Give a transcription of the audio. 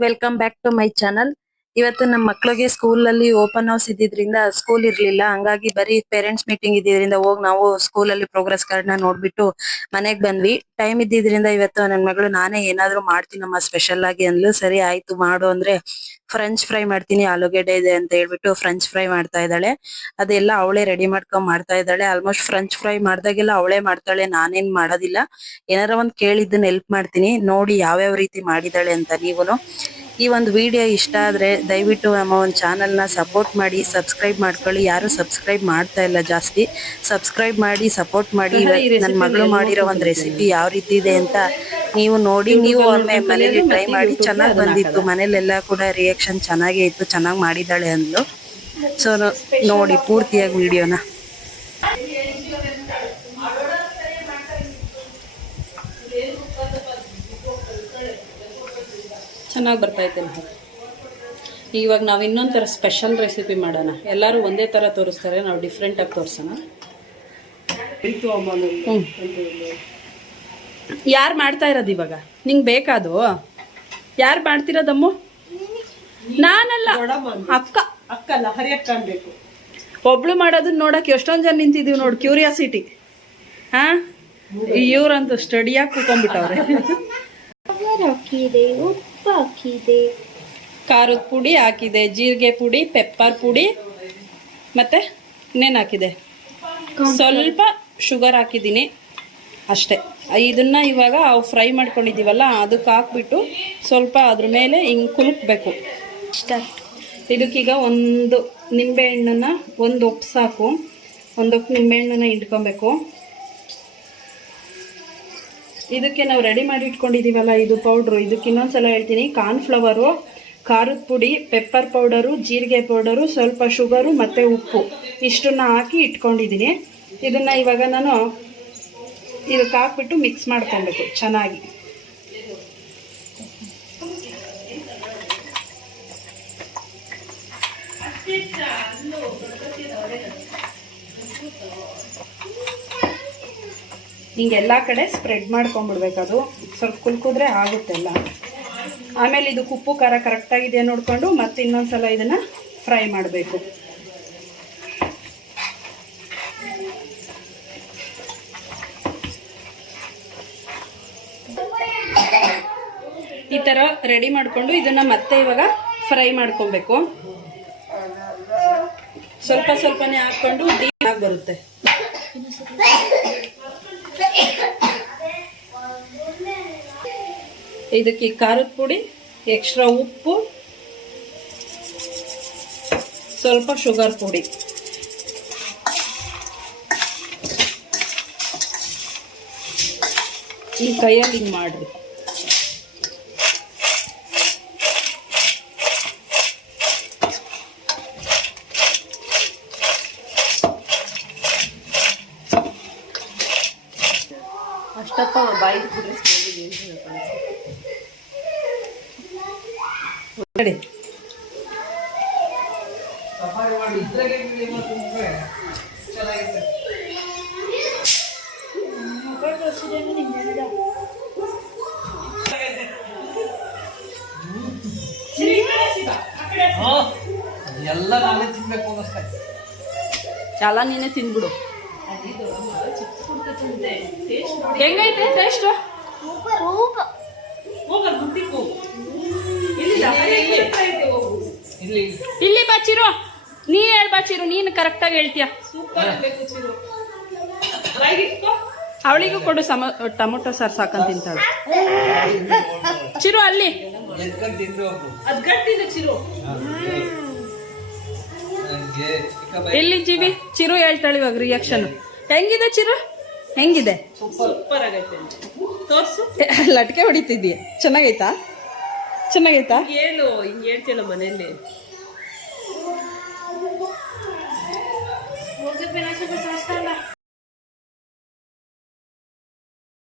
Welcome back to my channel. ಇವತ್ತು ನಮ್ಮ ಮಕ್ಳಿಗೆ ಸ್ಕೂಲ್ ಅಲ್ಲಿ ಓಪನ್ ಹೌಸ್ ಇದ್ದಿದ್ರಿಂದ ಸ್ಕೂಲ್ ಇರ್ಲಿಲ್ಲ, ಹಂಗಾಗಿ ಬರೀ ಪೇರೆಂಟ್ಸ್ ಮೀಟಿಂಗ್ ಇದ್ದಿದ್ರಿಂದ ಹೋಗಿ ನಾವು ಸ್ಕೂಲ್ ಅಲ್ಲಿ ಪ್ರೋಗ್ರೆಸ್ ಕಾರ್ಡ್ ನ ನೋಡ್ಬಿಟ್ಟು ಮನೆಗ್ ಬಂದ್ವಿ. ಟೈಮ್ ಇದ್ದಿದ್ರಿಂದ ಇವತ್ತು ನನ್ ಮಗಳು ನಾನೇ ಏನಾದ್ರು ಮಾಡ್ತೀನಮ್ಮ ಸ್ಪೆಷಲ್ ಆಗಿ ಅಂದ್ಲು. ಸರಿ ಆಯ್ತು ಮಾಡು ಅಂದ್ರೆ ಫ್ರೆಂಚ್ ಫ್ರೈ ಮಾಡ್ತೀನಿ, ಆಲೂಗೆಡ್ಡೆ ಇದೆ ಅಂತ ಹೇಳ್ಬಿಟ್ಟು ಫ್ರೆಂಚ್ ಫ್ರೈ ಮಾಡ್ತಾ ಇದ್ದಾಳೆ. ಅದೆಲ್ಲ ಅವಳೇ ರೆಡಿ ಮಾಡ್ಕೊಂಡ್ ಮಾಡ್ತಾ ಇದ್ದಾಳೆ. ಆಲ್ಮೋಸ್ಟ್ ಫ್ರೆಂಚ್ ಫ್ರೈ ಮಾಡ್ದಾಗೆಲ್ಲ ಅವಳೇ ಮಾಡ್ತಾಳೆ, ನಾನೇನ್ ಮಾಡೋದಿಲ್ಲ. ಏನಾರ ಒಂದ್ ಕೇಳಿದ್ದನ್ನ ಹೆಲ್ಪ್ ಮಾಡ್ತೀನಿ. ನೋಡಿ ಯಾವ್ಯಾವ ರೀತಿ ಮಾಡಿದಾಳೆ ಅಂತ ನೀವುನು. ಈ ಒಂದು ವಿಡಿಯೋ ಇಷ್ಟ ಆದ್ರೆ ದಯವಿಟ್ಟು ನಮ್ಮ ಒಂದು ಚಾನೆಲ್ ನ ಸಪೋರ್ಟ್ ಮಾಡಿ, ಸಬ್ಸ್ಕ್ರೈಬ್ ಮಾಡ್ಕೊಳ್ಳಿ. ಯಾರು ಸಬ್ಸ್ಕ್ರೈಬ್ ಮಾಡ್ತಾ ಇಲ್ಲ ಜಾಸ್ತಿ, ಸಬ್ಸ್ಕ್ರೈಬ್ ಮಾಡಿ ಸಪೋರ್ಟ್ ಮಾಡಿ. ನನ್ನ ಮಗಳು ಮಾಡಿರೋ ಒಂದು ರೆಸಿಪಿ ಯಾವ ರೀತಿ ಇದೆ ಅಂತ ನೀವು ನೋಡಿ, ನೀವು ಒಮ್ಮೆ ಮನೇಲಿ ಟ್ರೈ ಮಾಡಿ. ಚೆನ್ನಾಗಿ ಬಂದಿತ್ತು, ಮನೇಲೆಲ್ಲ ಕೂಡ ರಿಯಾಕ್ಷನ್ ಚೆನ್ನಾಗೇ ಇತ್ತು, ಚೆನ್ನಾಗಿ ಮಾಡಿದಾಳೆ ಅಂದ್ಲು. ಸೊ ನೋಡಿ ಪೂರ್ತಿಯಾಗಿ ವಿಡಿಯೋನ. ಚೆನ್ನಾಗಿ ಬರ್ತೈತೆ ನೋಡಿ. ಇವಾಗ ನಾವು ಇನ್ನೊಂದು ಥರ ಸ್ಪೆಷಲ್ ರೆಸಿಪಿ ಮಾಡೋಣ. ಎಲ್ಲರೂ ಒಂದೇ ಥರ ತೋರಿಸ್ತಾರೆ, ನಾವು ಡಿಫ್ರೆಂಟಾಗಿ ತೋರಿಸೋಣ. ಯಾರು ಮಾಡ್ತಾ ಇರೋದು ಇವಾಗ? ನಿಂಗೆ ಬೇಕಾದು? ಯಾರು ಮಾಡ್ತಿರೋದಮ್ಮ? ನಾನಲ್ಲ, ಅಕ್ಕ. ಅಕ್ಕಲ್ಲ, ಹರಿಯಕ್ಕ ಅನ್ಬೇಕು. ಒಬ್ಳು ಮಾಡೋದನ್ನ ನೋಡಕ್ಕೆ ಎಷ್ಟೊಂದು ಜನ ನಿಂತಿದೀವಿ ನೋಡಿ, ಕ್ಯೂರಿಯಾಸಿಟಿ. ಹಾ, ಇವ್ರಂತೂ ಸ್ಟಡಿಯಾಗಿ ಕೂಕೊಂಡ್ಬಿಟ್ಟವ್ರೆ. ಹಾಕಿದೆ, ಉಪ್ಪು ಹಾಕಿದೆ, ಖಾರದ ಪುಡಿ ಹಾಕಿದೆ, ಜೀರಿಗೆ ಪುಡಿ, ಪೆಪ್ಪರ್ ಪುಡಿ, ಮತ್ತೆ ಇನ್ನೇನು ಹಾಕಿದೆ, ಸ್ವಲ್ಪ ಶುಗರ್ ಹಾಕಿದ್ದೀನಿ ಅಷ್ಟೇ. ಇದನ್ನ ಇವಾಗ ಫ್ರೈ ಮಾಡ್ಕೊಂಡಿದ್ದೀವಲ್ಲ ಅದಕ್ಕೆ ಹಾಕ್ಬಿಟ್ಟು ಸ್ವಲ್ಪ ಅದ್ರ ಮೇಲೆ ಹಿಂಗೆ ಕುಲುಕ್ಬೇಕು. ಇದಕ್ಕೀಗ ಒಂದು ನಿಂಬೆಹಣ್ಣನ್ನು, ಒಂದು ಒಪ್ಪು ಸಾಕು, ಒಂದೊಪ್ಪು ನಿಂಬೆಹಣ್ಣನ್ನು ಹಿಂಡ್ಕೊಬೇಕು. ಇದಕ್ಕೆ ನಾವು ರೆಡಿ ಮಾಡಿ ಇಟ್ಕೊಂಡಿದ್ದೀವಲ್ಲ ಇದು ಪೌಡ್ರು, ಇದಕ್ಕೆ ಇನ್ನೊಂದ್ಸಲ ಹೇಳ್ತೀನಿ. ಕಾರ್ನ್ಫ್ಲವರು, ಖಾರದ ಪುಡಿ, ಪೆಪ್ಪರ್ ಪೌಡರು, ಜೀರಿಗೆ ಪೌಡರು, ಸ್ವಲ್ಪ ಶುಗರು ಮತ್ತು ಉಪ್ಪು ಇಷ್ಟನ್ನ ಹಾಕಿ ಇಟ್ಕೊಂಡಿದ್ದೀನಿ. ಇದನ್ನು ಇವಾಗ ನಾನು ಇದಕ್ಕೆ ಹಾಕ್ಬಿಟ್ಟು ಮಿಕ್ಸ್ ಮಾಡ್ಕೊಬೇಕು ಚೆನ್ನಾಗಿ. ಹಿಂಗೆಲ್ಲ ಕಡೆ ಸ್ಪ್ರೆಡ್ ಮಾಡ್ಕೊಂಬಿಡ್ಬೇಕು. ಅದು ಸ್ವಲ್ಪ ಕುಲ್ಕಿದ್ರೆ ಆಗುತ್ತೆಲ್ಲ. ಆಮೇಲೆ ಇದು ಉಪ್ಪು ಖಾರ ಕರೆಕ್ಟಾಗಿದೆಯಾ ನೋಡಿಕೊಂಡು ಮತ್ತೆ ಇನ್ನೊಂದ್ಸಲ ಇದನ್ನು ಫ್ರೈ ಮಾಡಬೇಕು. ಈ ಥರ ರೆಡಿ ಮಾಡಿಕೊಂಡು ಇದನ್ನು ಮತ್ತೆ ಇವಾಗ ಫ್ರೈ ಮಾಡ್ಕೊಬೇಕು. ಸ್ವಲ್ಪ ಸ್ವಲ್ಪನೇ ಹಾಕ್ಕೊಂಡು ಡೀಪ್ ಆಗಿ ಬರುತ್ತೆ. ಇದಕ್ಕೆ ಖಾರದ ಪುಡಿ, ಎಕ್ಸ್ಟ್ರಾ ಉಪ್ಪು, ಸ್ವಲ್ಪ ಶುಗರ್ ಪುಡಿ, ಈ ಕೈಯಲ್ಲಿ ಹಿಂಗೆ ಮಾಡ್ರಿ. ಅಷ್ಟಪ್ಪ ಬಾಯಿ ನೋಡಿ. ಎಲ್ಲ ನಾನೇ ತಿನ್ಬೇಕು ಅನ್ನಿಸ್ತಾ. ಚಾಲ ನೀನೇ ತಿನ್ಬಿಡು. ಹೆಂಗೈತೆ ಟೇಸ್ಟ್? ಇಲ್ಲಿ ಬಾಚಿರು, ನೀನ್ ಹೇಳ್ ಬಾಚಿರು, ನೀನು ಕರೆಕ್ಟಾಗಿ ಹೇಳ್ತೀಯ. ಅವಳಿಗೂ ಕೊಡು ಟೊಮೊಟೊ ಸಾರು ಸಾಕಂತ ತಿಂತಾಳೆ. ಚಿರು ಅಲ್ಲಿ ಇಲ್ಲಿ ಜೀವಿ ಚಿರು ಹೇಳ್ತಾಳೆ ಇವಾಗ ರಿಯಾಕ್ಷನ್. ಹೆಂಗಿದೆ ಚಿರು? ಹೆಂಗಿದೆ? ಸೂಪರ್ ಆಗೈತೆ. ತೋರ್ಸು. ಲಟ್ಕೆ ಹೊಡಿತಿದ್ದೀಯ. ಚೆನ್ನಾಗೈತಾ? ಚೆನ್ನಾಗೈತಾ? ಹೇಳು, ಹಿಂಗೆ ಹೇಳ್ತಿಲ್ಲ ಮನೆಯಲ್ಲಿ.